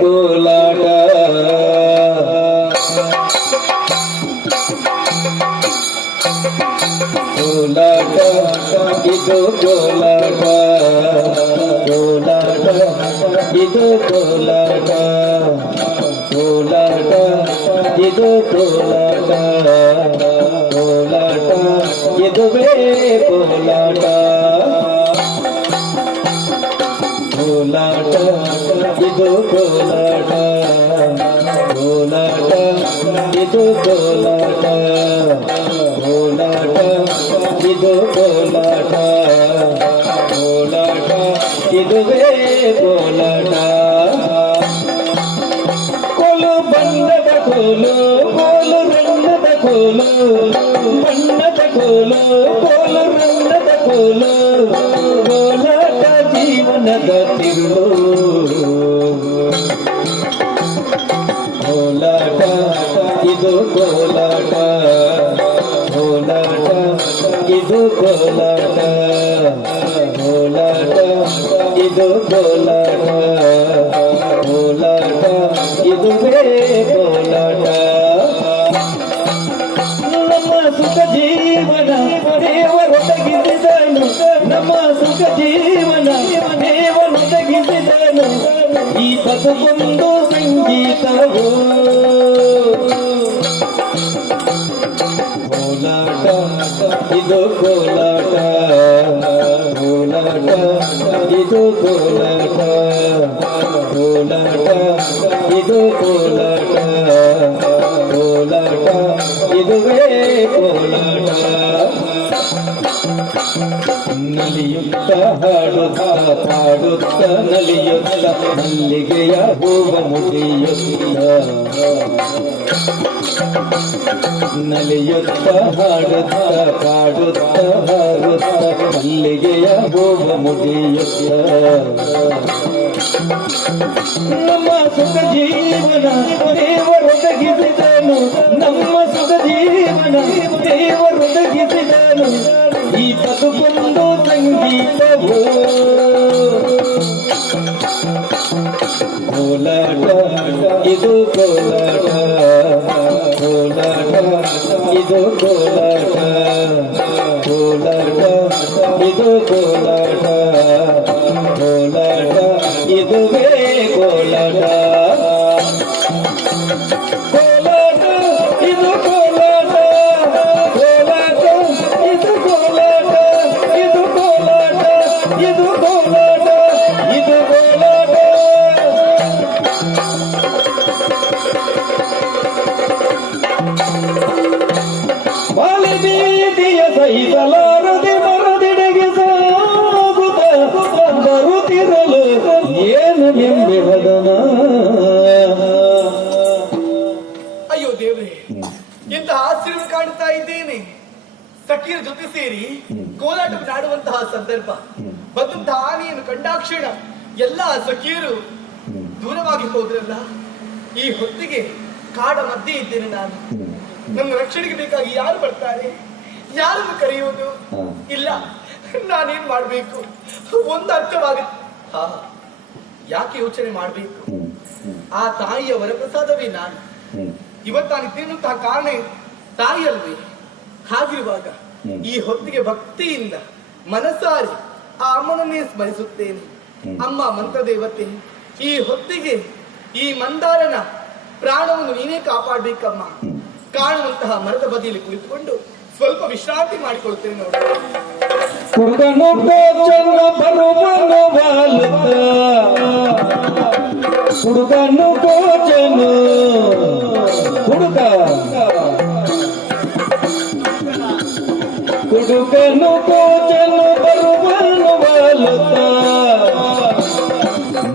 ಕೋಲಾಟ ಕೋಲಾಟ ಇದು ಕೋಲಾಟ ಕೋಲಾಟ ಇದು ಕೋಲಾಟ ಕೋಲಾಟ ಇದು ಕೋಲಾಟ ಕೋಲಾಟ ಇದುವೇ ಕೋಲಾಟ ಕೋಲಾಟ ಇದು ಕೋಲಾಟ ಕೋಲಾಟ ಇದು ಕೋಲಾಟ ಕೋಲಾಟ ಇದು ಕೋಲಾಟ ಕೋಲಾಟ ಇದುವೇ ಕೋಲಾಟ ಕೋಲು ಬಣ್ಣದ ಕೋಲು ಕೋಲು ರಂಗದ ಕೋಲು ಬಣ್ಣದ ಕೋಲು ಕೋಲು ರಂಗದ ಕೋಲು ಕೋಲಾಟ ಜೀವನದ ತಿರುಳು ಕೋಲಾಟ ಇದು ಕೋಲಾಟ ಕೋಲಾಟ ಇದು ಕೋಲಾಟ ಕೋಲಾಟ ಇದು ಕೋಲಾಟ ಕೋಲಾಟ ಇದುವೇ ಕೋಲಾಟ ನಮ್ಮ ಸುಖ ಜೀವನ ದೇವರೊದಗಿಸಿದನು ನಮ್ಮ ಸುಖ ಜೀವನ ದೇವರೊದಗಿಸಿದನು ಈ ಬದುಕೊಂದು ಸಂಗೀತವು ಕೋಲಾಟ ಇದು ಕೋಲಾಟ ಕೋಲಾಟ ಇದು ಕೋಲಾಟ ಕೋಲಾಟ ಇದು ಕೋಲಾಟ ಕೋಲಾಟ ಇದುವೇ ಕೋಲಾಟ ನಲಿಯುತ್ತ ಹಾಡುತ್ತ ಪಾಡುತ್ತ ನಲಿಯುತ್ತ ಮಲ್ಲಿಗೆಯ ಹೂವ ಮುಡಿಯುತ್ತ ನಲಿಯುತ್ತ ಹಾಡುತ್ತ ಪಾಡುತ್ತ ಹಾರುತ್ತ ಮಲ್ಲಿಗೆಯ ಹೂವ ಮುಡಿಯುತ್ತ ನಮ್ಮ ಸುಖ ಜೀವನ ದೇವರೊದಗಿಸಿದನು ನಮ್ಮ ಸುಖ ಜೀವನ ದೇವರೊದಗಿಸಿದನು ಈ ಬದುಕೊಂದು ಸಂಗೀತವು ಕೋಲಾಟ ಇದು ಕೋಲಾಟ ಕೋಲಾಟ ಇದು ಕೋಲಾಟ ಕೋಲಾಟ ಇದು ಕೋಲಾಟ ಕೋಲಾಟ ಇದುವೇ ಕೋಲಾಟ ಕೋಲಾಟ ಇದು ಕೋಲಾಟ ಕೋಲಾಟ ಇದು ಕೋಲಾಟ ಇದು ಕೋಲಾಟ ಇದು ಕೋಲಾಟ ಇದು ಕೋಲಾಟ ಬಾಲಿ ಬೀದಿಯ ಸಹಿಸಲಾರದೆ ಮರದಿಡೆಗೆ ಸಾಗುತ್ತ ಬರುತ್ತಿರಲು ಏನು ನೆಂಬೆಹದನ. ಅಯ್ಯೋ ದೇವ್ರೆ, ಇಂತಹ ಆಶ್ಚರ್ಯ ಕಾಣುತ್ತಾ ಇದ್ದೇನೆ. ಸಖಿಯರ ಜೊತೆ ಸೇರಿ ಕೋಲಾಟ ಆಡುವಂತಹ ಸಂದರ್ಭ ಬಂದಂತಹ ಆನೆಯನ್ನು ಕಂಡಾಕ್ಷಣ ಎಲ್ಲ ಸಖಿಯರು ದೂರವಾಗಿ ಹೋದ್ರಲ್ಲ. ಈ ಹೊತ್ತಿಗೆ ಕಾಡ ಮಧ್ಯೆ ಇದ್ದೇನೆ ನಾನು. ನನ್ನ ರಕ್ಷಣೆಗೆ ಬೇಕಾಗಿ ಯಾರು ಬರ್ತಾರೆ? ಯಾರನ್ನು ಕರೆಯುವುದು? ಇಲ್ಲ, ನಾನೇನ್ ಮಾಡ್ಬೇಕು? ಒಂದು ಅರ್ಥವಾಗುತ್ತೆ. ಯಾಕೆ ಯೋಚನೆ ಮಾಡ್ಬೇಕು? ಆ ತಾಯಿಯ ವರಪ್ರಸಾದವೇ ನಾನು. ಇವತ್ತಾನಿದ್ದೇನಂತಹ ಕಾರಣ ತಾಯಿ ಅಲ್ವೇ? ಹಾಗಿರುವಾಗ ಈ ಹೊತ್ತಿಗೆ ಭಕ್ತಿಯಿಂದ ಮನಸಾರಿ ಆ ಅಮ್ಮನನ್ನೇ ಸ್ಮರಿಸುತ್ತೇನೆ. ಅಮ್ಮ ಮಂತ್ರದೇವತೆ, ಈ ಹೊತ್ತಿಗೆ ಈ ಮಂದಾರನ ಪ್ರಾಣವನ್ನು ನೀನೇ ಕಾಪಾಡಬೇಕಮ್ಮ. ಕಾಣುವಂತಹ ಮರದ ಬದಿಯಲ್ಲಿ ಕುಳಿತುಕೊಂಡು ಸ್ವಲ್ಪ ವಿಶ್ರಾಂತಿ ಮಾಡಿಕೊಳ್ತೇನೆ ನೋಡಿ. ಹುಡುಗನು ಗೋಚನ ಬರುವನು ಬಾಲುತ್ತ ಹುಡುಗನು ಗೋಚನು ಹುಡುಗನು ಗೋಚನು ಬರುವನು ಬಾಲುತ್ತ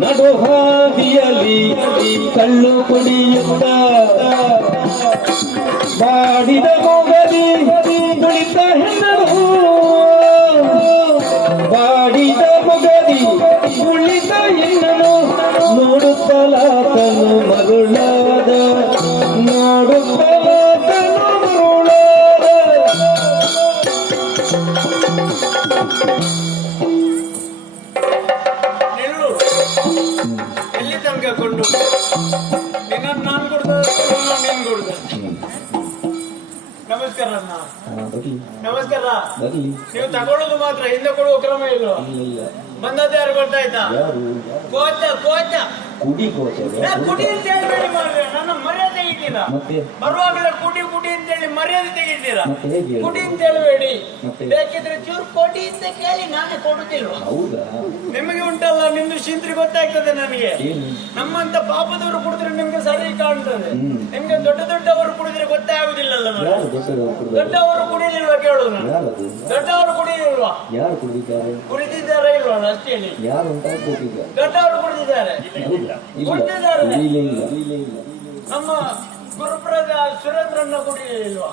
ನಡು ಹಾದಿಯಲ್ಲಿ ಕಳ್ಳು ಕುಡಿಯುತ್ತ ಬಾಡಿದ ಮೊಗದಿ ನುಡಿತ ಹೆಣ್ಣರು ಬಾಡಿದ ಮೊಗದಿ ಉಳಿದ ಹೆಣ್ಣನು ನೋಡುತ್ತಲಾತನು ಮರುಳಾದ ನೋಡುತ್ತಲಾತನು ಮರುಳಾದ. ಎಲ್ಲಿ ತನಕ ಕೊಂಡು ನಿನ್ನ ನಾನು ಕುಡ್ದ ನೀನ್ ಕುಡ್ದ. ನಮಸ್ಕಾರ ಅಣ್ಣ. ನಮಸ್ಕಾರ. ನೀವು ತಗೊಳ್ಳೋದು ಮಾತ್ರ, ಹಿಂದೆ ಕೊಡುವ ಕ್ರಮ ಇಲ್ವಾ? ಬಂದದ್ದು ಯಾರು ಗೊತ್ತಾಯ್ತಾ? ಕೋಚ ಕೋಚ ಕುಡಿ ಕೋಚ ಕುಡಿ ಅಂತ ಹೇಳಿ ಮಾಡ್ರಿ, ನನ್ನ ಮರ್ಯಾದೆ ತೆಗಿತೀರಾ? ಬರುವಾಗಲೇ ಕುಡಿ ಕುಡಿ ಅಂತ ಹೇಳಿ ಮರ್ಯಾದೆ ತೆಗಿತೀರಾ? ಕುಡಿ ಅಂತ ಹೇಳಬೇಡಿ, ಬೇಕಿದ್ರೆ ಚೂರು ಕೊಡಿ ಅಂತ ಕೇಳಿ ನಾನೇ ಕೊಡುತ್ತಿಲ್ವಾ? ನಿಮಗೆ ಉಂಟಲ್ಲ, ನಿಮ್ದು ಶಿಂತ್ರಿ ಗೊತ್ತಾಗ್ತದೆ ನನಗೆ. ನಮ್ಮಂತ ಪಾಪದವರು ಕುಡಿದ್ರೆ ನಿಮ್ಗೆ ಸರಿ ಕಾಣ್ತದೆ, ನಿಮ್ಗೆ ದೊಡ್ಡ ದೊಡ್ಡವರು ಕುಡಿದ್ರೆ ಗೊತ್ತೇ ಆಗುದಿಲ್ಲಲ್ಲ. ದೊಡ್ಡವರು ಕುಡಿಲಿಲ್ವಾ ಕೇಳುದು ನಾನು? ದೊಡ್ಡವರು ಕುಡಿಲಿಲ್ವಾ? ಕುಡಿದಿದ್ದಾರೆ ಇಲ್ವಾ ಅಷ್ಟೇ ಹೇಳಿ. ದೊಡ್ಡವರು ಕುಡಿದಿದ್ದಾರೆ. ನಮ್ಮ ಗುರುಪುರದ ಸುರೇಂದ್ರನ್ನ ಕುಡಿಲಿಲ್ವಾ?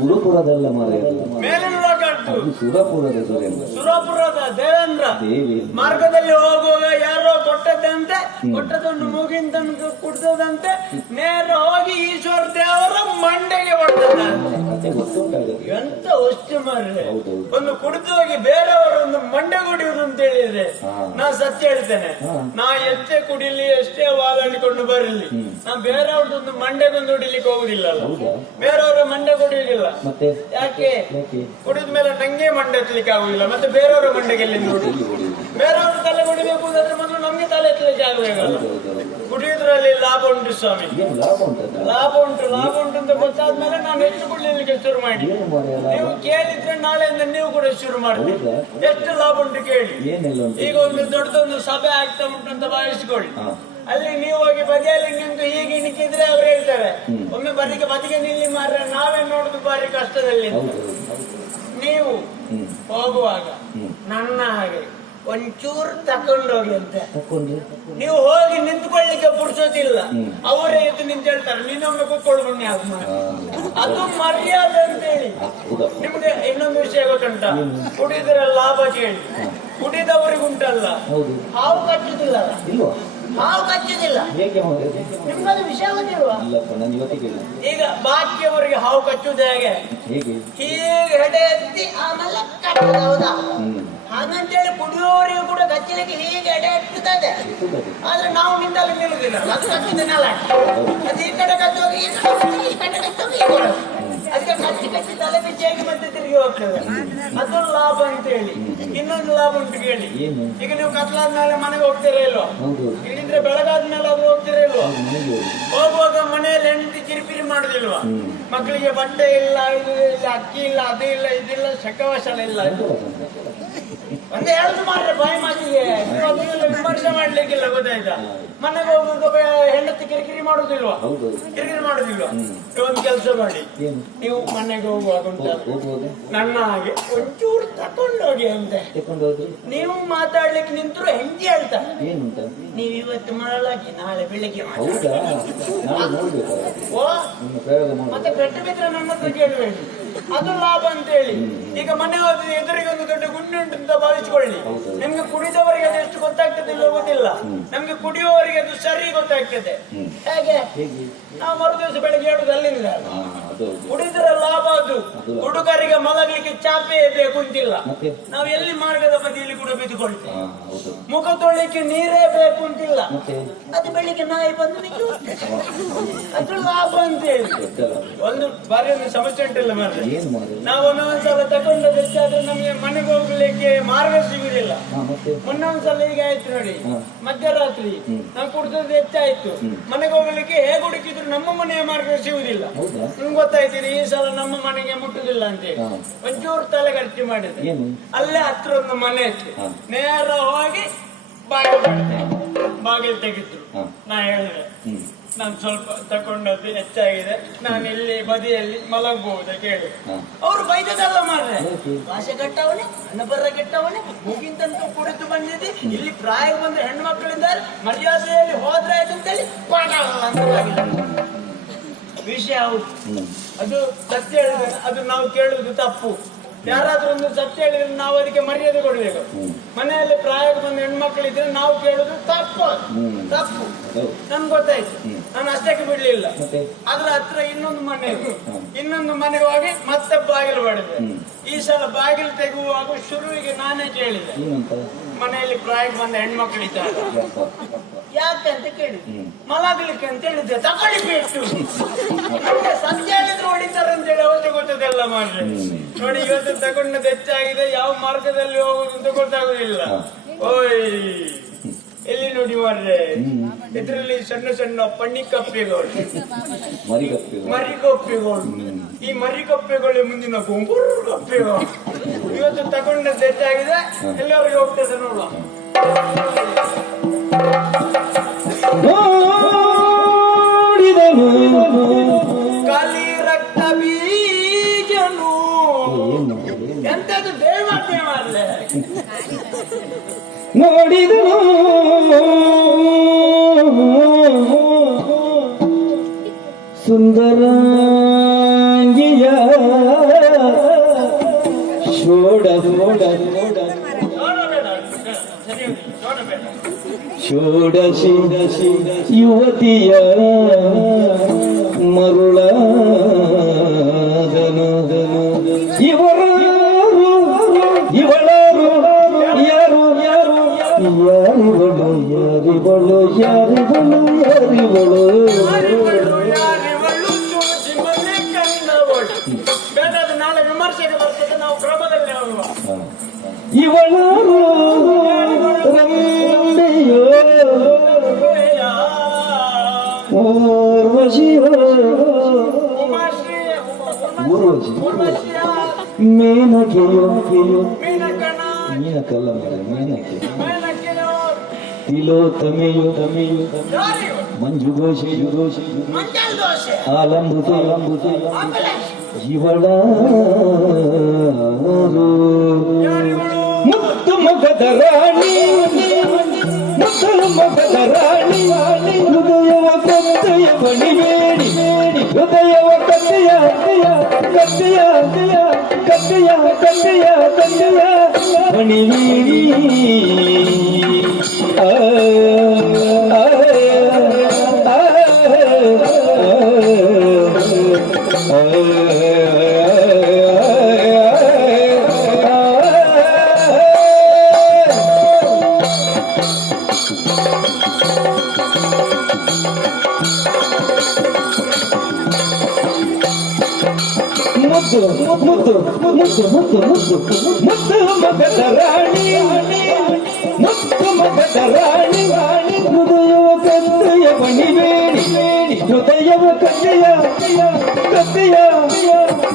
ಗುರುಪುರದಲ್ಲ ಮೇಲಿನ ಕಟ್ಟು ಸುರಪುರದ ಸುರೇಂದ್ರ, ಸುರಪುರದ ದೇವೇಂದ್ರ. ಮಾರ್ಗದಲ್ಲಿ ಹೋಗುವಾಗ ಯಾರೋ ಕೊಟ್ಟದ್ದಂತೆ, ಕೊಟ್ಟದನ್ನು ಮುಗಿನ ತನಕ ಕುಡ್ದದಂತೆ ನೇರ ಹೋಗಿ ಈಶ್ವರ ದೇವರ ಮಂಡೆಗೆ ಹೊಡೆದಂತೆ. ಎಂತ ವಸ್ತು ಮಾರ್ರೆ, ಒಂದು ಕುಡಿದು ಹೋಗಿ ಬೇರೆಯವರೊಂದು ಮಂಡೆ ಕುಡಿಯುವುದು ಅಂತ ಹೇಳಿದ್ರೆ ನಾ ಸತ್ಯ ಹೇಳ್ತೇನೆ. ನಾ ಎಷ್ಟೇ ಕುಡಿಲಿ, ಎಷ್ಟೇ ವಾಲಾಡಿಕೊಂಡು ಬರಲಿ, ನಾ ಬೇರೆಯವ್ರದೊಂದು ಮಂಡೆಗೊಂದು ಹೊಡಿಲಿಕ್ಕೆ ಹೋಗುದಿಲ್ಲ. ಬೇರೆಯವರ ಮಂಡೆ ಕುಡಿಯುವುದಿಲ್ಲ. ಯಾಕೆ? ಕುಡಿದ ಮೇಲೆ ನಂಗೆ ಮಂಡೆ ಎತ್ತಲಿಕ್ಕೆ ಆಗುದಿಲ್ಲ, ಮತ್ತೆ ಬೇರೆಯವರ ಮಂಡೆಗೆ ಬೇರೆಯವರು ತಲೆ ಕುಡಿಬೇಕು ಅಂದ್ರೆ ಮೊದಲು ನಮ್ಗೆ ತಲೆ ಎತ್ತಲಿಕ್ಕೆ ಆಗಬೇಕಲ್ಲ. ಕುಡಿಯುವುದ್ರಲ್ಲಿ ಲಾಭ ಉಂಟು ಸ್ವಾಮಿ, ಲಾಭ ಉಂಟು. ಲಾಭ ಉಂಟು ಅಂತ ಗೊತ್ತಾದ್ಮೇಲೆ ನಾನು ಹೆಚ್ಚು ಕುಡಿಲಿಕ್ಕೆ ಶುರು ಮಾಡಿ. ನೀವು ಕೇಳಿದ್ರೆ ನಾಳೆಯಿಂದ ನೀವು ಕೂಡ ಶುರು ಮಾಡ್ತೀವಿ. ಎಷ್ಟು ಲಾಭ ಉಂಟು ಕೇಳಿ. ಈಗ ಒಂದು ದೊಡ್ಡದೊಂದು ಸಭೆ ಆಗ್ತಾ ಉಂಟು ಅಂತ ಭಾವಿಸಿಕೊಳ್ಳಿ. ಅಲ್ಲಿ ನೀವು ಹೋಗಿ ಬದಿಯಲ್ಲಿ ನಿಂತು ಹೀಗೆ ನಿಂತಿದ್ರೆ ಅವ್ರು ಹೇಳ್ತಾರೆ, ಒಮ್ಮೆ ಬದಿಗೆ ನಿಲ್ಲಿ ಮಾರ್ರೆ, ನಾವೇ ನೋಡುದು ಬಾರಿ ಕಷ್ಟದಲ್ಲಿ. ನೀವು ಹೋಗುವಾಗ ನನ್ನ ಹಾಗೆ ಒಂಚೂರು ತಕೊಂಡೋಗಿ ಅಂತ. ನೀವು ಹೋಗಿ ನಿಂತ್ಕೊಳ್ಳಿಕ್ಕೆ ಪುರ್ಸೋದಿಲ್ಲ, ಅವರೇ ಎದ್ದು ನಿಂತು ಹೇಳ್ತಾರೆ ನೀನೊಮ್ಮೆ ಕೂತ್ಕೊಳ್ಳು ಅದು ಮರ್ಯಾದೆ ಅಂತೇಳಿ. ನಿಮ್ಗೆ ಇನ್ನೊಂದು ವಿಷಯ ಗೊತ್ತುಂಟ? ಕುಡಿದ್ರೆ ಲಾಭ ಕೇಳಿ. ಕುಡಿದವರಿಗುಂಟಲ್ಲ ಹಾವು ಕಚ್ಚುದಿಲ್ಲ, ಹಾವು ಕಚ್ಚುದಿಲ್ಲ. ನಿಮ್ಗದು ವಿಷಯ ಗೊತ್ತಿಲ್ವಾ? ಈಗ ಬಾಕಿಯವರಿಗೆ ಹಾವು ಕಚ್ಚುವುದು ಹೇಗೆ? ಹೀಗೆ ಹೆಡೆ ಎತ್ತಿ ಆಮೇಲೆ ಕಟ್ಟದ, ಹೌದಾ? ಹಾಗಂತೇಳಿ ಕುಡಿಯೋರಿಗೆ ಕೂಡ ಕಚ್ಚಲಿಕ್ಕೆ ಹೀಗೆ ಎಡೆ ಎತ್ತುತ್ತದೆ. ಆದ್ರೆ ನಾವು ನಿಂತಲ್ಲಿ ನಿಲ್ಲುದಿಲ್ಲ, ಅದು ಕಚ್ಚಿದನಲ್ಲ, ಅದು ಈ ಕಡೆ ಕಚ್ಚೋಗಿ ಈ ಕಡೆ ಕಚ್ಚೋಗಿ ಈ ಕಡೆ, ಅದಕ್ಕೆ ಕಚ್ಚಿ ಕಚ್ಚಿ ತಲೆ ಬಿಚ್ಚಾಗಿ ಮತ್ತೆ ತಿರುಗಿ ಹೋಗ್ತದೆ. ಅದು ಲಾಭ ಅಂತ ಹೇಳಿ. ಇನ್ನೊಂದು ಲಾಭ ಉಂಟು ಕೇಳಿ. ಈಗ ನೀವು ಕತ್ಲಾದ್ಮೇಲೆ ಮನೆಗೆ ಹೋಗ್ತೀರಾ ಇಲ್ವಾ? ಇಲ್ಲಿಂದ್ರೆ ಬೆಳಗಾದ್ಮೇಲೆ ಅವ್ರು ಹೋಗ್ತೀರಾ ಇಲ್ವಾ? ಹೋಗುವಾಗ ಮನೆಯಲ್ಲಿ ಹೆಂಡತಿ ಕಿರಿಪಿರಿ ಮಾಡುದಿಲ್ವಾ? ಮಕ್ಕಳಿಗೆ ಬಟ್ಟೆ ಇಲ್ಲ, ಇದು ಇಲ್ಲ, ಅಕ್ಕಿ ಇಲ್ಲ, ಅದು ಇಲ್ಲ, ಇದಿಲ್ಲ, ಶಕವಶಲ ಇಲ್ಲ. ಒಂದೇ ಹೇಳುದು ಮಾಡ್ರೆ ಬಾಯಿ ಮಾತಿಗೆ ವಿಮರ್ಶೆ ಮಾಡ್ಲಿಕ್ಕಿಲ್ಲ, ಗೊತ್ತಾಯ್ತಾ? ಮನೆಗೆ ಹೋಗುವಾಗ ಹೆಂಡತಿ ಕಿರಿಕಿರಿ ಮಾಡುದಿಲ್ವಾ? ಕಿರಿಕಿರಿ ಮಾಡುದಿಲ್ವಾ? ಒಂದು ಕೆಲಸ ಮಾಡಿ, ನೀವು ಮನೆಗೆ ಹೋಗುವಾಗ ನನ್ನ ಹಾಗೆ ಒಂಚೂರು ತಕೊಂಡೋಗಿ ಅಂತೆ. ನೀವು ಮಾತಾಡ್ಲಿಕ್ಕೆ ನಿಂತರು ಹೆಂಡತಿ ಹೇಳ್ತಾರೆ, ನೀವು ಇವತ್ತು ಮಾಡಲಾಗಿ ನಾಳೆ ಬೆಳಿಗ್ಗೆ ಮತ್ತೆ ಪೆಟ್ಟು ಬಿದ್ರೆ ನನ್ನ ಹತ್ರ ಕೇಳಬೇಡಿ. ಅದು ಲಾಭ ಅಂತ ಹೇಳಿ. ಈಗ ಮನೆ ಹೋದ್ರೆ ಎದುರಿಗೆ ಒಂದು ದೊಡ್ಡ ಗುಂಡು ಉಂಟು ಅಂತ ಭಾವಿಸಿಕೊಳ್ಳಿ. ನಿಮ್ಗೆ ಕುಡಿದವರಿಗೆ ಅದು ಎಷ್ಟು ಗೊತ್ತಾಗ್ತದೆ ಗೊತ್ತಿಲ್ಲ, ನಮ್ಗೆ ಕುಡಿಯುವವರಿಗೆ ಅದು ಸರಿ ಗೊತ್ತಾಗ್ತದೆ. ಹೇಗೆ? ನಾವು ಮರು ದಿವಸ ಬೆಳಗ್ಗೆ ಹೇಳುದು ಅಲ್ಲಿಂದ. ಕುಡಿದ್ರೆ ಲಾಭ ಅದು. ಹುಡುಗರಿಗೆ ಮಲಗಲಿಕ್ಕೆ ಚಾಪೆ ಬೇಕು ಅಂತಿಲ್ಲ, ನಾವು ಎಲ್ಲಿ ಮಾರ್ಗದ ಬದಿಯಲ್ಲಿ ಕೂಡ ಬಿದ್ದುಕೊಳ್ತೇವೆ. ಮುಖ ತೊಳಿಲಿಕ್ಕೆ ನೀರೇ ಬೇಕು ಅಂತಿಲ್ಲ, ಅದು ಬೆಳಿಗ್ಗೆ ನಾಯಿ ಬಂದು ನಿಂತು ಅದು ಲಾಭ ಅಂತ ಹೇಳಿ. ಒಂದು ಬಾರಿ ಒಂದು ಸಮಸ್ಯೆ ಉಂಟಿಲ್ಲ ಮಾರ್ರೆ, ನಾವು ಒಂದೊಂದ್ಸಲ ತಗೊಂಡು ಹೆಚ್ಚಾದ್ರೆ ನಮಗೆ ಮನೆಗೆ ಹೋಗ್ಲಿಕ್ಕೆ ಮಾರ್ಗ ಸಿಗುದಿಲ್ಲ. ಮೊನ್ನೊಂದ್ಸಲ ಈಗ ಆಯ್ತು ನೋಡಿ, ಮಧ್ಯರಾತ್ರಿ ನಾವು ಕುಡಿದದ್ದು ಹೆಚ್ಚಾಯ್ತು, ಮನೆಗೆ ಹೋಗ್ಲಿಕ್ಕೆ ಹೇಗೆ ಹುಡುಕಿದ್ರು ನಮ್ಮ ಮನೆಯ ಮಾರ್ಗ ಸಿಗುದಿಲ್ಲ. ನಿಮ್ಗೆ ಗೊತ್ತಾಯ್ತೀರಿ, ಈ ಸಲ ನಮ್ಮ ಮನೆಗೆ ಮುಟ್ಟುದಿಲ್ಲ ಅಂತೇಳಿ ಒಂಚೂರು ತಲೆ ಖರ್ಚು ಮಾಡಿದ್ರೆ ಅಲ್ಲೇ ಹತ್ರ ಒಂದು ಮನೆ ಇತ್ತು, ನೇರ ಹೋಗಿ ಬಾಗಿಲು ತೆಗಿದ್ರು. ನಾ ಹೇಳಿದೆ ನಾನು ಸ್ವಲ್ಪ ತಕೊಂಡದ್ದು ಹೆಚ್ಚಾಗಿದೆ, ನಾನು ಇಲ್ಲಿ ಬದಿಯಲ್ಲಿ ಮಲಗಬಹುದ ಕೇಳಿ. ಅವ್ರು ಬೈದದಲ್ಲ ಮಾರ್ರೆ, ಭಾಷೆ ಕೆಟ್ಟವನೇ, ಹಣಬರ ಕೆಟ್ಟವನೇ, ಮುಗಿಂತಂತೂ ಕುಡಿದು ಬಂದಿದ್ದಿ, ಇಲ್ಲಿ ಪ್ರಾಯ ಬಂದ ಹೆಣ್ಣು ಮಕ್ಕಳಿದ್ದಾರೆ, ಮರ್ಯಾದೆಯಲ್ಲಿ ಹೋದ್ರೆ ಅಂತೇಳಿ ಪಾಠ ವಿಷಯ. ಹೌದು, ಅದು ಸತ್ಯ ಹೇಳಿದ್ರೆ ಅದು ನಾವು ಕೇಳುವುದು ತಪ್ಪು. ಯಾರಾದ್ರೂ ಒಂದು ಸತ್ಯ ಹೇಳಿದ್ರೆ ನಾವು ಅದಕ್ಕೆ ಮರ್ಯಾದೆ ಕೊಡ್ಬೇಕು. ಮನೆಯಲ್ಲಿ ಪ್ರಾಯಕ್ಕೆ ಬಂದ ಹೆಣ್ಮಕ್ಳಿದ್ರೆ ನಾವು ಕೇಳುದು ತಪ್ಪು. ತಪ್ಪು ನನ್ಗೆ ಗೊತ್ತಾಯ್ತು, ನಾನು ಅಷ್ಟಕ್ಕೆ ಬಿಡ್ಲಿಲ್ಲ. ಅದ್ರ ಹತ್ರ ಇನ್ನೊಂದು ಮನೆ, ಇನ್ನೊಂದು ಮನೆಗೆ ಹೋಗಿ ಮತ್ತೆ ಬಾಗಿಲು ಹೊಡೆದೆ. ಈ ಸಲ ಬಾಗಿಲು ತೆಗುವಾಗ ಶುರುವಿಗೆ ನಾನೇ ಕೇಳಿದೆ, ಮನೆಯಲ್ಲಿ ಪ್ರಾಯಕ್ಕೆ ಬಂದ ಹೆಣ್ಮಕ್ಳು ಇದ್ದಾರೆ. ಯಾಕೆ ಅಂತ ಕೇಳಿ ಮಲಗಲಿಕ್ಕೆ ಅಂತ ಹೇಳಿದ್ದೆ, ತಗೊಳ್ಳಿ ಬಿಟ್ಟು ಸತ್ಯ ಹೇಳಿದ್ರು ಹೊಡಿತಾರೆ ಅಂತ ಹೇಳಿ ಅವತ್ತು ಗೊತ್ತದೆಲ್ಲ ಮಾಡ್ರೆ. ನೋಡಿ ಇವತ್ತು ತಗೊಂಡದ್ದು ಹೆಚ್ಚಾಗಿದೆ, ಯಾವ ಮಾರ್ಗದಲ್ಲಿ ಹೋಗುದು ಅಂತ ಗೊತ್ತಾಗುದಿಲ್ಲ. ಓಯ್ ಎಲ್ಲಿ ನೋಡಿ ಮಾರ್ರೆ, ಇದ್ರಲ್ಲಿ ಸಣ್ಣ ಸಣ್ಣ ಪಣ್ಣಿಕಪ್ಪೆಗಳು, ಮರಿಕಪ್ಪೆಗಳು. ಈ ಮರಿಕಪ್ಪೆಗಳು ಮುಂದಿನ ಗುಂಪುರು ಕಪ್ಪೆಗಳು. ಇವತ್ತು ತಗೊಂಡದ್ದು ಹೆಚ್ಚಾಗಿದೆ, ಎಲ್ಲರಿಗೂ ಹೋಗ್ತದೆ ನೋಡುವ. ಕಲಿ ರಕ್ತ ಬೀಜನು ಎಂತದ್ದು ದೇವತೆ ಮಾರ್ಲೆ. ನೋಡಿದನು ಸುಂದರಾಂಗಿಯ ಷೋಡಶಿ ಯುವತಿಯ ಮರುಳಾದನು. ಇವಳಾರು ಯಾರು ಯಾರು ಯಾರಿವಳು ಯಾರಿವಳು ಯಾರಿವಳು ಯಾರಿವಳು ಬೇಕಾದ್ರೆ ನಾಳೆ ವಿಮರ್ಶೆಗೆ ಬರ್ತದೆ, ನಾವು ಕ್ರಮದಲ್ಲಿ ಹೋಗುವ. ಇವಳಾರು ರಂಬೆಯೋ ಊರ್ವಶಿಯೋ ಮೇನಕೆಯೋ ಮೀನಕಲ್ಲ ಮೇನಕೆ ತಿಲೋತ್ತಮೆಯೋ ಮಂಜುಘೋಷ ಆಲಂಬುತ ಇವಳ ಮುತ್ತು ಮುಖದ ರಾಣಿ ಹೃದಯವ ಕತ್ತೆಯ ಬಣಿಬೇಡಿ ಹೃದಯವ ಕತ್ತೆಯ ಬಣಿಬೇಡಿ. ಮುತ್ತು ಮಗದ ರಾಣಿ ಹೃದಯವ ಕತ್ತೆಯ ಬಣಿಬೇಡಿ ಹೃದಯವ ಕತ್ತೆಯ ಬಣಿಬೇಡಿ.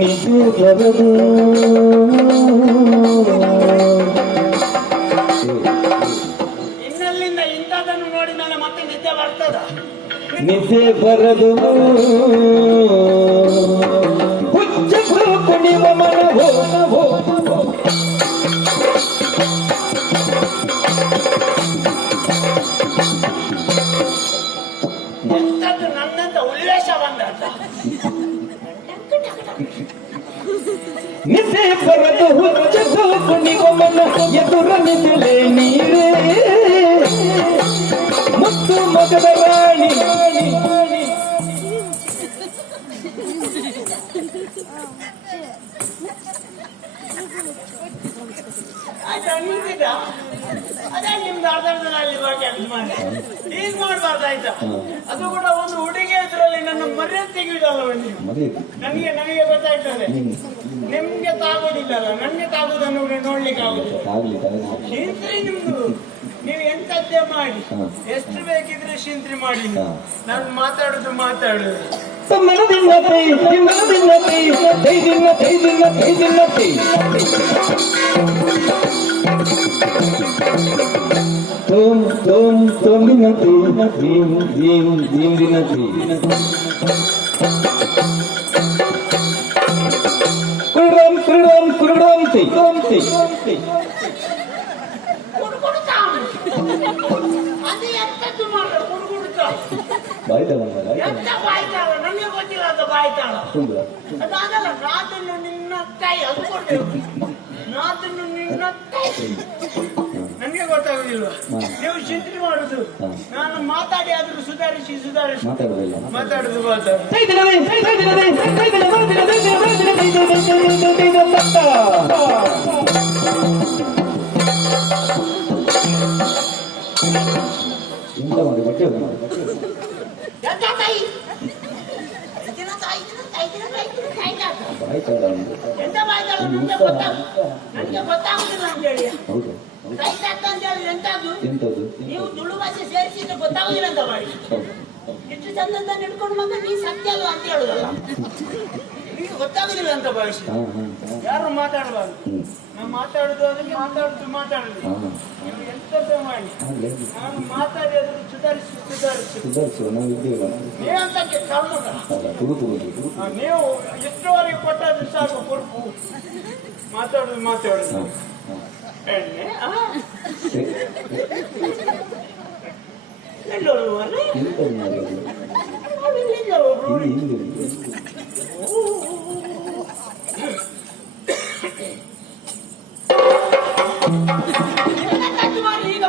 ನಿಜ ಬರದು ನಿದ್ದೆ ಬರದು ಹುಚ್ಚು ಕುಣಿವ ಮನವೋ ಎಂತದ್ದು ನನ್ನಂತ ಉಲ್ಲೇಖ ಬಂದ. ನಿದ್ದೆ ಬರದು ಹುಚ್ಚು ಕುಣಿವ ಮನ ಎದುರ ನಿದ್ದೆ ನೀರೇ ಮುತ್ತು ಮಗದ ರಾಣಿ ಅದೇ ನಿಮ್ದು ಅರ್ಧದಲ್ಲಿ ಕೆಲಸ ಮಾಡಿ ಈಗ ಮಾಡ್ಬಾರ್ದಾಯ್ತಾ. ಅದು ಕೂಡ ಒಂದು ಹುಡುಗಿ ಇದ್ರಲ್ಲಿ ನನ್ನ ಮರ್ಯಾದೆ ತೆಗೆಯುವುದಲ್ಲ ನೀವು. ನನಗೆ ಗೊತ್ತಾಯ್ತದೆ, ನಿಮ್ಗೆ ತಾಗೋದಿಲ್ಲಲ್ಲ, ನನಗೆ ತಾಗೋದನ್ನು ನೋಡ್ಲಿಕ್ಕೆ ಆಗುದಿಲ್ಲ. ನಿಮ್ದು ನೀವು ಎಂತದ್ದೇ ಮಾಡಿ, ಎಷ್ಟು ಬೇಕಿದ್ರೆ ಶಿಂತ್ರಿ ಮಾಡಿ, ನಾನು ಮಾತಾಡುದು ನನಗೆ ಗೊತ್ತಿಲ್ಲ ಅದು ಬಾಯ್ತಾಳ. ಅದಾಗಲ್ಲ, ನಾದನ್ನು ನಿನ್ನ ಕೈ ಅದು ಕೊಡ್ತೇವೆ, ನಾದನ್ನು ನಿನ್ನ ಕೈ. ನಿಮಗೆ ಗೊತ್ತಾಗುದಿಲ್ವಾ? ನೀವು ಚಿಂತೆ ಮಾಡುದು, ನಾನು ಮಾತಾಡಿ ಆದ್ರೂ ಸುಧಾರಿಸಿ ಮಾತಾಡೋದಿಲ್ಲ. ಮಾತಾಡುದು ಎಂತ ಮಾಡಿ ಬಟ್ಟೆ ಹೌದು. ಎಂತದ್ದು ನೀವು ತುಳು ಭಾಷೆ ಸೇರಿಸಿದ್ರೆ ಗೊತ್ತಾಗುದಿಲ್ಲ ಅಂತ ಮಾಡಿ ಎಷ್ಟು ಚಂದ ಹಿಡ್ಕೊಂಡು ಮಗ ನೀ ಸತ್ಯ ಅಲ್ವಾ ಅಂತ ಹೇಳುದಲ್ಲ, ನಿಮಗೆ ಗೊತ್ತಾಗುದಿಲ್ಲ ಅಂತ ಭಾಷೆ. ಯಾರು ಮಾತಾಡಬಾರ್ದು, ನಾವು ಮಾತಾಡುದು ಅದಕ್ಕೆ ಮಾತಾಡುದು ನೀವು ಎಂತದ್ದು ಮಾಡಿ ನಾನು ಮಾತಾಡಿ ಅದನ್ನು ಸುಧಾರಿಸುವ ನಾವು ಇದ್ದೇವೆ. ನೀವಂತಕ್ಕೆ ಕರ್ಮದ ನೀವು ಎಷ್ಟುವರೆಗೆ ಕೊಟ್ಟದ್ದು ಸಾಕು ಕೊರ್ಪು ಮಾತಾಡುದು ಎಣ್ಣೆ ಎಲ್ಲರೂ ಒಬ್ರು ಈಗ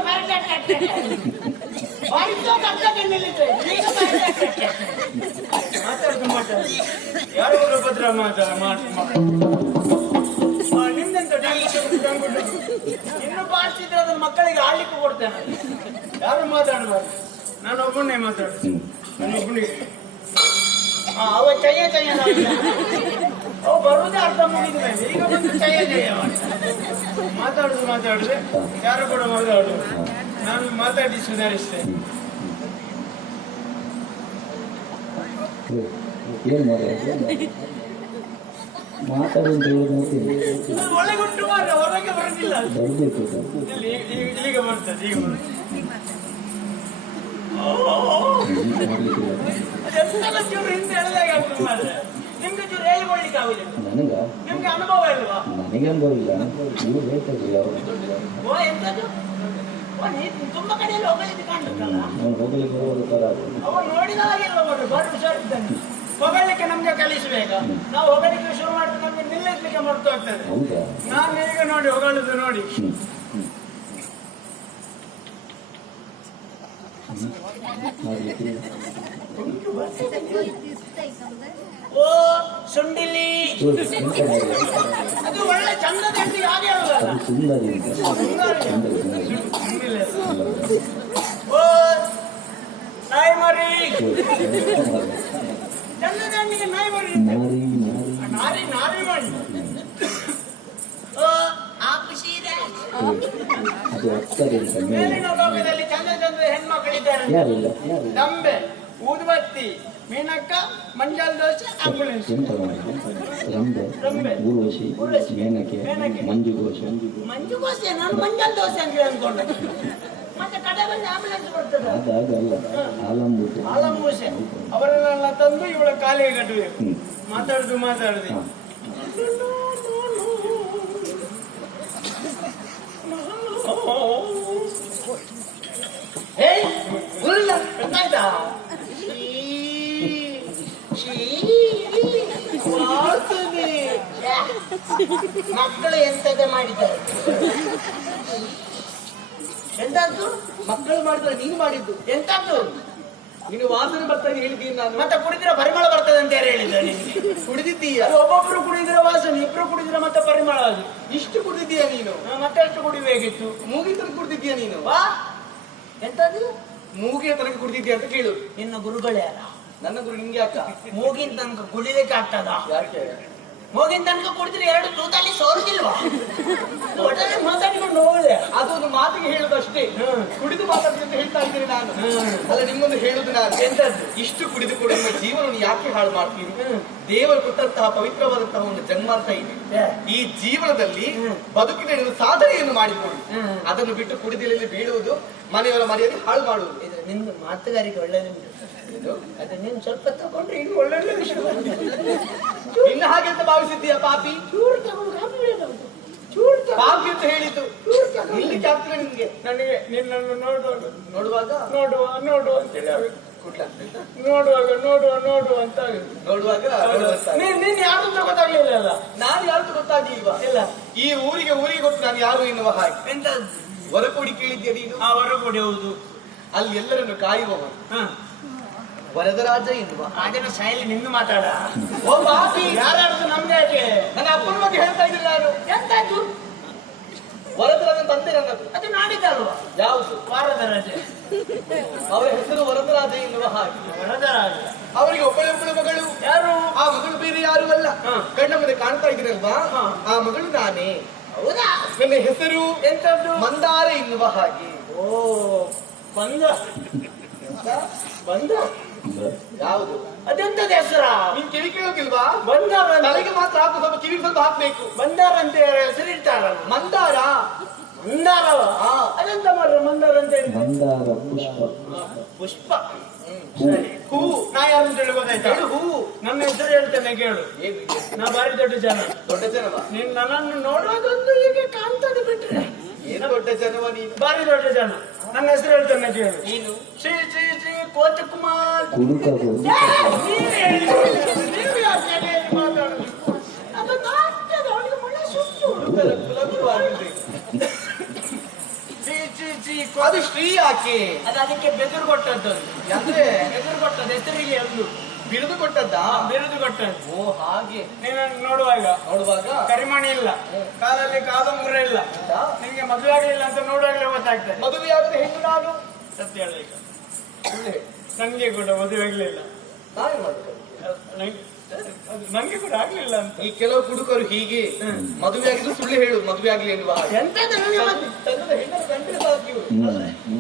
ಮಾತಾಡುದು ಯಾರು ಭದ್ರ ನಿಮ್ದೆಂತ ಇನ್ನು ಬಾರಿಸಿದ್ರೆ ಅದನ್ನ ಮಕ್ಕಳಿಗೆ ಆಡ್ಲಿಕ್ಕೆ ಕೊಡ್ತೇನೆ. ಯಾರು ಮಾತಾಡಬಾರ್ದು, ನಾನು ಒಬ್ಬನೇ ಮಾತಾಡುದು, ನಾನು ಒಬ್ಬನಿಗೆ. ಅವ ಚಯ್ಯ ಅವು ಬರುವುದೇ ಅರ್ಧ ಮುಗಿದ ಮೇಲೆ ಈಗ ಬಂದು ಚಯ್ಯ ಮಾತಾಡುದು ಯಾರು ಕೂಡ ಮಾತಾಡುದು. ನಾನು ಮಾತಾಡಿ ಸುಧಾರಿಸ್ತೇನೆ. ಏನ್ ಮಾತಾಡೋದು ಒಳಗುಂಟು ಮಾರ ಹೊರಗೆ ಬರೋದಿಲ್ಲ. ಈಗ ಬರ್ತದೆ ಎಂತೆಲ್ಲ ಚೂರು ಹಿಂದೆ ಎಳೆದಾಗ ನಿಮ್ಗೆ ಚೂರು ಹೇಳ್ಕೊಳ್ಲಿಕ್ಕೆ ಆಗುದಿಲ್ಲ. ನಿಮ್ಗೆ ಅನುಭವ ಇಲ್ವಾ? ನನಗೆ ಅನುಭವ ಇಲ್ಲ. ನೀವು ಹೇಳ್ತಾರೆ ಓ ಎಂತದ್ದು ತುಂಬಾ ಕಡೆಯಲ್ಲಿ ಹೋಗಲಿಕ್ಕೆ ಕಾಣುತ್ತಲ್ಲ, ಹೋಗ್ಲಿಕ್ಕೆ ಬರೋದು ಅವ ನೋಡಿದ ಹಾಗೆಲ್ಲ ಬರು ಹುಷಾರಿದ್ದಾನೆ. ಹೊಗಳಿಕ್ಕೆ ನಮ್ಗೆ ಕಲಿಸಬೇಕಾ? ನಾವು ಹೊಗಳಿಕೆ ಶುರು ಮಾಡಿದ್ರೆ ನಮ್ಗೆ ನಿಲ್ಲಿಸ್ಲಿಕ್ಕೆ ಮರ್ತು ಆಗ್ತದೆ. ನಾನು ಈಗ ನೋಡಿ ಹೊಗಳುದು ನೋಡಿ ಓ ಸುಂಡಿಲಿ ಅದು ಒಳ್ಳೆ ಚಂದದ ಹಾಗೆ ಓ ನಾಯಿ ಮರಿ ಚಂದದ ಹಣ್ಣಿಗೆ ನಾಯಿ ಮರಿ ನಾರಿ ಮಾಡಿ ಓ ಆಪು ಸೀರೆ ಮೇಲಿನ ಲೋಕದಲ್ಲಿ ಚಂದ ಹೆಣ್ಮಕ್ಳಿದ್ದಾರೆ. ದಂಬೆ ಊದುಬತ್ತಿ ಮೀನಕ್ಕ ಮಂಜಾಲ್ ದೋಸೆ ಆಂಬುಲೆನ್ಸ್ ಊರ್ವಶಿ ಮೇನಕೆ ಮಂಜು ಗೋಸೆ ನಾನು ಮಂಜಾಲ್ ದೋಸೆ ಅಂತ ಅನ್ಕೊಂಡೆ. ಮತ್ತೆ ಕಡೆ ಬಂದು ಆಂಬುಲೆನ್ಸ್ ಬರ್ತದೆ ಆಲಂಬೂಸೆ ಅವರನ್ನೆಲ್ಲ ತಂದು ಇವಳ ಕಾಲಿಗೆ ಕಟ್ಟಬೇಕು. ಮಾತಾಡುದು ಮಕ್ಕಳು ಎಂತದೇ ಮಾಡಿದ್ದಾರೆ. ಎಂತದ್ದು ಮಕ್ಕಳು ಮಾಡಿದ್ರೆ ನೀನು ಮಾಡಿದ್ದು ಎಂತದ್ದು? ನೀನು ವಾಸನೆ ಬರ್ತದೆ ಹೇಳಿದ್ದೀನಿ ನಾನು. ಮತ್ತೆ ಕುಡಿದ್ರೆ ಪರಿಮಳ ಬರ್ತದೆ ಅಂತ ಯಾರು ಹೇಳಿದ? ಕುಡಿದಿದ್ದೀಯ? ಒಬ್ಬೊಬ್ರು ಕುಡಿದ್ರೆ ವಾಸನೆ, ಇಬ್ರು ಕುಡಿದ್ರೆ ಮತ್ತೆ ಪರಿಮಳ. ಅದು ಇಷ್ಟು ಕುಡಿದಿದ್ದೀಯ ನೀನು? ಮತ್ತೆ ಎಷ್ಟು ಕುಡಿಬೇಕಿತ್ತು? ಮೂಗಿ ತನಕ ಕುಡಿದಿದ್ದೀಯ ನೀನು? ವಾ ಎಂತದ್ದು ಮೂಗಿಯ ತನಕ ಕುಡಿದಿದ್ದೀಯ ಅಂತ ಕೇಳು. ನಿನ್ನ ಗುರುಗಳು ಯಾರ? ನನ್ನ ಗುರು ನಿಂಗೆ ಅಕ್ಕ. ಮೂಗಿನ ತನಕ ಕುಡಿಲಿಕ್ಕೆ ಆಗ್ತದ? ಯಾಕೆ? ಮೂಗಿನ ತನಕ ಕುಡಿದ್ರೆ ಎರಡು ತೂತಲ್ಲಿ ಸೋರುದಿಲ್ವಾ? ಒಟ್ಟಲ್ಲಿ ಮಾತಾಡಿಕೊಂಡು ಹೋಗಿದೆ. ಅದೊಂದು ಮಾತಿಗೆ ಹೇಳುದಷ್ಟೇ, ಕುಡಿದು ಮಾತಾಡ್ತೀನಿ ಅಂತ ಹೇಳ್ತಾ ಇದ್ದೀನಿ ನಾನು. ಅಲ್ಲ ನಿಮ್ಮೊಂದು ಹೇಳುದು ನಾನು. ಎಂತದ್ದು? ಇಷ್ಟು ಕುಡಿದು ಕೂಡ ನಿಮ್ಮ ಜೀವನವನ್ನು ಯಾಕೆ ಹಾಳು ಮಾಡ್ತೀನಿ? ದೇವರು ಕೊಟ್ಟಂತಹ ಪವಿತ್ರವಾದಂತಹ ಒಂದು ಜನ್ಮ ಅಂತ ಇದೆ. ಈ ಜೀವನದಲ್ಲಿ ಬದುಕಿನ ಸಾಧನೆಯನ್ನು ಮಾಡಿಕೊಡು. ಅದನ್ನು ಬಿಟ್ಟು ಕುಡಿದಲ್ಲಿ ಬೀಳುವುದು, ಮನೆಯವರ ಮರ್ಯಾದೆ ಹಾಳು ಮಾಡುವುದು. ನಿಮ್ದು ಮಾತುಗಾರಿಕೆ ಒಳ್ಳೆಯದು. ಅದೇ ನೀನು ಸ್ವಲ್ಪ ತಗೊಂಡ್ರೆ ಇನ್ನು ಒಳ್ಳೊಳ್ಳೆ ವಿಷಯ. ಇನ್ನು ಹಾಗೆ ಅಂತ ಭಾವಿಸಿದ್ದೀಯಾ ಪಾಪಿ? ಚೂರು ತಗೊಂಡು ಪಾಪಿ ಅಂತ ಹೇಳಿದ್ದು ಇಲ್ಲಿಗೆ ಆಗ್ತದೆ ನಿಮ್ಗೆ. ನನಗೆ ನಿನ್ನನ್ನು ನೋಡುವಾಗ ಅಂತೇಳಿ ನೋಡುವಾಗ ಅಂತ ನೀನ್ ಯಾರು ಅಂತ ಗೊತ್ತಾಗ್ಲಿಲ್ಲ. ನಾನು ಯಾರು ಗೊತ್ತಾಗ್ಲಿಲ್ವಾ? ಇಲ್ಲ. ಈ ಊರಿಗೆ ಗೊತ್ತು ನಾನು ಯಾರು ಎನ್ನುವ ಹಾಗೆ. ಎಂತ ವರಕೋಡಿ ಕೇಳಿದ್ಯಾ ನೀನು? ಅವರು ಕೂಡ ಹೌದು. ಅಲ್ಲಿ ಎಲ್ಲರನ್ನು ಕಾಯುವವರು ಹ. ವರದರಾಜ ಎನ್ನುವ ಅದನ್ನ ಶೈಲಿ ನಿಂದು ಮಾತಾಡ. ಓ ಪಾಪಿ, ಯಾರಾದ್ರು ನಮ್ಗೆ ಯಾಕೆ? ನನ್ನ ಅಪ್ಪನ ಬಗ್ಗೆ ಹೇಳ್ತಾ ಇದ್ದೀನಿ ನಾನು. ಎಂತಾಯ್ತು? ವರದರಾಜ ತಂದೆ ನನ್ನದು. ಅದು ನಾಡಿದ್ದಲ್ವಾ? ಯಾವುದು? ವಾರದ ರಜೆ. ಅವರ ಹೆಸರು ವರದರಾಜ ಎನ್ನುವ ಹಾಗೆ. ವರದ ರಾಜ. ಅವರಿಗೆ ಒಬ್ಬಳೊಬ್ಬಳು ಮಗಳು. ಯಾರು? ಆ ಮಗಳು ಬೇರೆ ಯಾರು ಅಲ್ಲ, ಹ. ಕಣ್ಣ ಮುಂದೆ ಕಾಣ್ತಾ ಇದ್ದೀರಲ್ವಾ, ಹ. ಆ ಮಗಳು ನಾನೇ. ಹೌದಾ? ನನ್ನ ಹೆಸರು ಎಂತದ್ದು? ಮಂದಾರ ಎನ್ನುವ ಹಾಗೆ. ಓ, ಬಂದ ಬಂದ. ಯಾವುದು? ಅದೆಂತದ ಹೆಸರ? ನೀನ್ ಕಿವಿ ಕೇಳೋಕಿಲ್ವಾ? ಬಂದಾರ ಅಂತ- ತಲೆಗೆ ಮಾತ್ರ ಹಾಕು, ಸ್ವಲ್ಪ ಕಿವಿ ಸ್ವಲ್ಪ ಹಾಕ್ಬೇಕು. ಬಂದಾರ ಅಂತ ಹೆಸರಿಡ್ತಾರಲ್ಲ. ಮಂದಾರ. ಮಂದಾರವ? ಹಾ. ಅದೆಂತ ಮಾಡ್ರ ಮಂದಾರ ಅಂತ ಹೇಳಿ? ಮಂದಾರ ಪುಷ್ಪ. ಪುಷ್ಪ. ಸರಿ. ಹೂ. ನಾ ಯಾರು ಅಂತ ಹೇಳಿ ಗೊತ್ತಾಯ್ತಾ? ಹೇಳು ಹೂ. ನನ್ನ ಹೆಸರು ಹೇಳ್ತೇನೆ ಕೇಳು. ಏನು ಇದೆ? ನಾ ಬಾರಿ ದೊಡ್ಡ ಜನ. ದೊಡ್ಡ ಜನವ? ನೀನ್ ನನ್ನನ್ನು ನೋಡೋದೊಂದು ಹೀಗೆ ಕಾಣ್ತದೆ ಬಿಟ್ರೆ ಏನು ದೊಡ್ಡ ಜನವ ನೀನು? ಬಾರಿ ದೊಡ್ಡ ಜನ. ನನ್ನ ಹೆಸರು ಹೇಳ್ತೇನೆ ಕೇಳು. ನೀನು ಶ್ರೀ ಶ್ರೀ ಶ್ರೀ ಕೋಚಕುಮಾರ್. ಕುಡುಕ ನೀವ್ ಹೇಳಿ. ನೀವ್ ಯಾಕೆ ಹೇಳಿ ಮಾತಾಡುದು? ಅದು ಆಗ್ತದೆ, ಅವನಿಗೆ ಮಳೆ ಸುಟ್ಟು. ಲಘುವಾಗಿರ್ಬೇಕು. ಶ್ರೀ ಶ್ರೀ ಶ್ರೀ ಅದು ಶ್ರೀ ಯಾಕೆ? ಅದು ಅದಕ್ಕೆ ಬೆದರು ಕೊಟ್ಟದ್ದು. ಅಂದ್ರೆ ಬೆದರು ಕೊಟ್ಟದ್ದು ಹೆಸರಿಗೆ ಅಂದು ಬಿರುದು ಕೊಟ್ಟದ್ದಾ? ಬಿರುದು ಕೊಟ್ಟದ್ದು. ಓ ಹಾಗೆ. ನೀನು ನೋಡುವಾಗ ನೋಡುವಾಗ ಕರಿಮಣಿ ಇಲ್ಲ, ಕಾಲಲ್ಲಿ ಕಾದಂಬರ ಇಲ್ಲ, ನಿನ್ಗೆ ಮದುವೆ ಆಗಲಿಲ್ಲ ಅಂತ ನೋಡುವಾಗಲೇ ಗೊತ್ತಾಗ್ತದೆ. ಮದುವೆಯಾದ ಹೆಣ್ಣು ನಾನು. ಸತ್ಯ ಹೇಳಲಿಲ್ಲ, ಸುಳ್ಳು ಹೇಳು. ನಂಗೆ ಕೂಡ ಮದುವೆ ಆಗ್ಲಿಲ್ಲ. ನಾನೇ ಮಾಡ್ತೇನೆ. ನಂಗೆ ಕೂಡ ಆಗ್ಲಿಲ್ಲ ಅಂತ. ಈ ಕೆಲವು ಕುಡುಕರು ಹೀಗೆ ಮದುವೆ ಆಗಿದ್ದು ಸುಳ್ಳು ಹೇಳುದು, ಮದುವೆ ಆಗ್ಲಿ ಎನ್ನುವ ಹಾಗೆ. ಎಂತದು ನನಗೆ ಮತ್ತೆ? ತನ್ನದ ಹೆಣ್ಣನ್ನು ಗಂಟಲು ಸಾಕಿ ಇವ್ರು.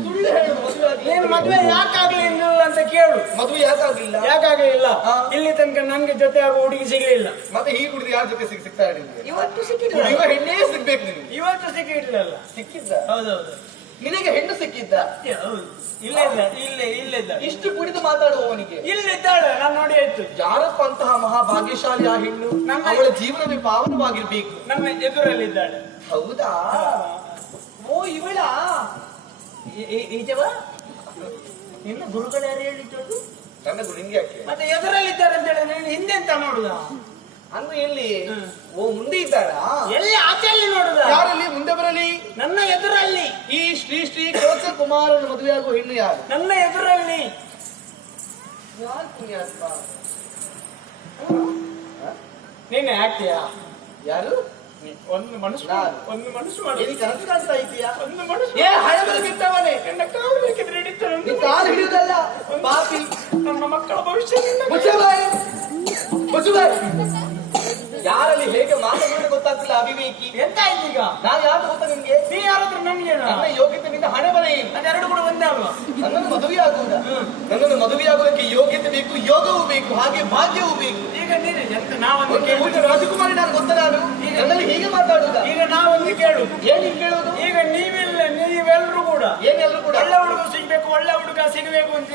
ಸುಳ್ಳು ಹೇಳುದು ಮದುವೆ ಆಗ್ಲಿ. ನೀನು ಮದುವೆ ಯಾಕಾಗ್ಲಿಲ್ಲ ಅಂತ ಕೇಳು. ಮದುವೆ ಯಾಕಾಗ್ಲಿಲ್ಲ? ಯಾಕಾಗ್ಲಿಲ್ಲ? ಹಾ. ಇಲ್ಲಿ ತನಕ ನಂಗೆ ಜೊತೆ ಆಗೋ ಹುಡುಗಿ ಸಿಗ್ಲಿಲ್ಲ. ಮತ್ತೆ ಹೀಗೆ ಕುಡಿದು ಯಾರ ಜೊತೆ ಸಿಗ್ತಾ ನಿಮ್ಗೆ? ಇವತ್ತು ಸಿಕ್ಕಿಲ್ಲ. ಕುಡಿಯುವ ಹೆಣ್ಣೇ ಸಿಗ್ಬೇಕು ನಿನ್ಗೆ. ಇವತ್ತು ಸಿಕ್ಕಿರ್ಲಿಲ್ಲ. ಸಿಕ್ಕಿದ್ದ? ಹೌದೌದು. ನಿನಗೆ ಹೆಣ್ಣು ಸಿಕ್ಕಿದ್ದ? ಹೌದು. ಇಲ್ಲ ಇಲ್ಲ ಇಲ್ಲೇ ಇಲ್ಲಿದ್ದ. ಇಷ್ಟು ಕುಡಿದು ಮಾತಾಡುವವನಿಗೆ ಇಲ್ಲಿದ್ದಾಳೆ, ನಾನು ನೋಡಿ ಆಯ್ತು. ಯಾರಪ್ಪ ಅಂತಹ ಮಹಾಭಾಗ್ಯಶಾಲಿ ಆ ಹೆಣ್ಣು? ಅವಳ ಜೀವನವೇ ಪಾವನವಾಗಿರ್ಬೇಕು. ನಮ್ಮ ಎದುರಲ್ಲಿದ್ದಾಳೆ. ಹೌದಾ? ಓ ಇವಳ? ಈಜವ ನಿನ್ನ ಗುರುಗಳು ಯಾರು ಹೇಳಿದ್ದು? ನನ್ನ ಗುರು ನಿಂಗೆ ಯಾಕೆ? ಮತ್ತೆ ಎದುರಲ್ಲಿದ್ದಾರೆ ಅಂತ ಹೇಳಿ ನೀನು ಹಿಂದೆ ಅಂತ ನೋಡುದ? ಅಂದ್ರೆ ಎಲ್ಲಿ? ಓ ಮುಂದೆ ಇದ್ದಾಳಾ? ಎಲ್ಲಿ ಆಚೆಯಲ್ಲಿ ನೋಡುದ? ಯಾರಲ್ಲಿ ಮುಂದೆ ಬರಲಿ? ನನ್ನ ಎದುರಲ್ಲಿ. ಈ ಶ್ರೀ ಶ್ರೀ ಕೋಚ ಕುಮಾರನ ಮದುವೆಯಾಗುವ ಹೆಣ್ಣು ಯಾರು? ನನ್ನ ಎದುರಲ್ಲಿ. ಯಾರು ಪುಣ್ಯಾತ್ಮ? ನೀನೆ ಆಗ್ತೀಯಾ? ಯಾರು? ಒಂದು ಮನುಷ್ಯ ನಾನು. ಒಂದು ಮನುಷ್ಯ ಮಾಡು. ಏನಿ ಕನಸು ಕಾಣ್ತಾ ಇದೀಯಾ? ಒಂದು ಮನುಷ್ಯ ಏ ಹಳಬರು ಬಿಟ್ಟವನೇ, ನನ್ನ ಕಾಲು ಬೇಕಿದ್ರೆ ಹಿಡಿತಾರೆ. ನೀ ಕಾಲು ಹಿಡಿಯುವುದಲ್ಲ ಪಾಪಿ. ನನ್ನ ಮಕ್ಕಳ ಭವಿಷ್ಯ ಮುಚ್ಚಬಾಯಿ, ಮುಚ್ಚಬಾಯಿ. ಯಾರಲ್ಲಿ ಹೇಗೆ ಮಾತನಾಡಿ ಗೊತ್ತಾಗ್ತಿಲ್ಲ ಅವಿವೇಕಿ. ಎಂತ ಆಯ್ತು ಈಗ? ನಾನು ಯಾರು ಗೊತ್ತಾ ನಿಮ್ಗೆ? ನೀ ಯಾರಾದ್ರೂ ನನ್ಗೆ ನನ್ನ ಯೋಗ್ಯತೆ ನಿಂದ ಹಣೆ ಬರ ಏನು? ಅದೆರಡು ಕೂಡ ಒಂದೇ ಅಲ್ವಾ? ನನ್ನನ್ನು ಮದುವೆಯಾಗುವುದ? ನನ್ನನ್ನು ಮದುವೆಯಾಗುವುದಕ್ಕೆ ಯೋಗ್ಯತೆ ಬೇಕು, ಯೋಗವೂ ಬೇಕು, ಹಾಗೆ ಭಾಗ್ಯವೂ ಬೇಕು. ಈಗ ನೀನು ಎಂತ ನಾವೊಂದು ಒಂದು ಕೇಳು. ಊಟ ರಾಜಕುಮಾರಿ ನಾನು ಗೊತ್ತ ನಾನು. ನನ್ನಲ್ಲಿ ಹೀಗೆ ಮಾತಾಡುವುದ? ಈಗ ನಾವೊಂದು ಕೇಳು. ಏನ್ ಕೇಳುವುದು? ಈಗ ನೀವೆಲ್ಲರೂ ಕೂಡ ಏನೆಲ್ಲರೂ ಕೂಡ ಒಳ್ಳೆ ಹುಡುಗ ಸಿಗ್ಬೇಕು, ಒಳ್ಳೆ ಹುಡುಗ ಸಿಗಬೇಕು ಅಂತ